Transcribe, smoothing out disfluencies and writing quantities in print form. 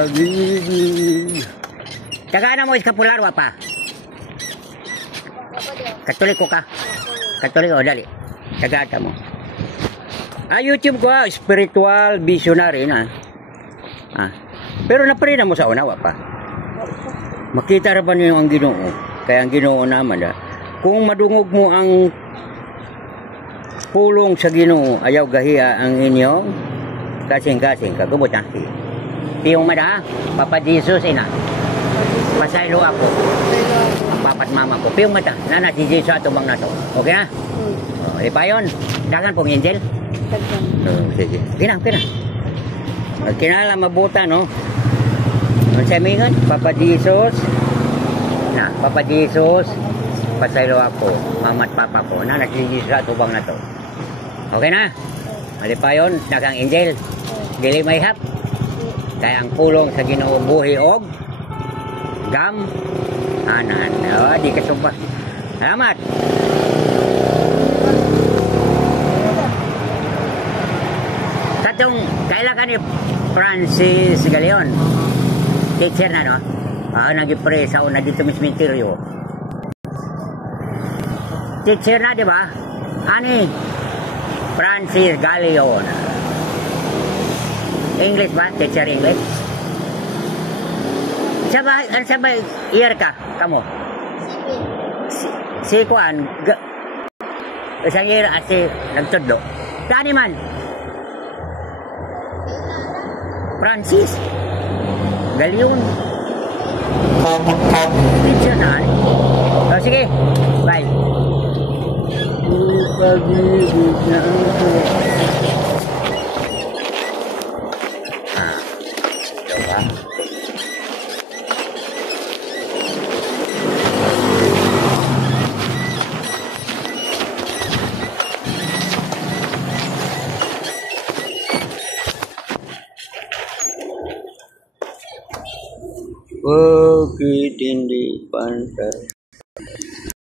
pag-ibig. Taga na mo Escapular pa? Katoliko ka? Katoliko, dali. Taga mo. YouTube ko, spiritual visionary na. Pero napari na mo sa unawa pa. Makita ra ba niyo ang Ginoo? Kaya ang Ginoo naman kung madungog mo ang pulong sa Ginoo, ayaw gahiya ang inyong kasing-kasing kagubot na. Tiyong mada, Papa Jesus ina. Pasaylo ako. Papat mama ko. Piyong mata, nana si Jesus ato bang nato. Okay na? Ipayon, dagan pong angel. Sige. Kina. Kinala mabuta, no? Ang samingan, Papa Jesus. Papa Jesus, pasaylo ako, mama at papa ko. Na nagsisisa ito bang na to. Okay na? Malipayon, dagang angel. Dili may hap. Kaya ang pulong sa Ginoo buhi og gam. Anan. Di ka sumpa. Salamat. Kailan ka ni Francis Galeon? Teacher na, no? Nag-pray sa una dito sa sementeryo. Teacher na, di ba? Ani? Francis Galeon. English ba? Teacher English? Sabay, year ka? Kamo? Si Kuan? Isang year at si nagtudlo. Saan man? Francis Galeon. Teacher na. Sige, bye. Pag-ibig na ako. Ito ba? Bukit hindi pantai.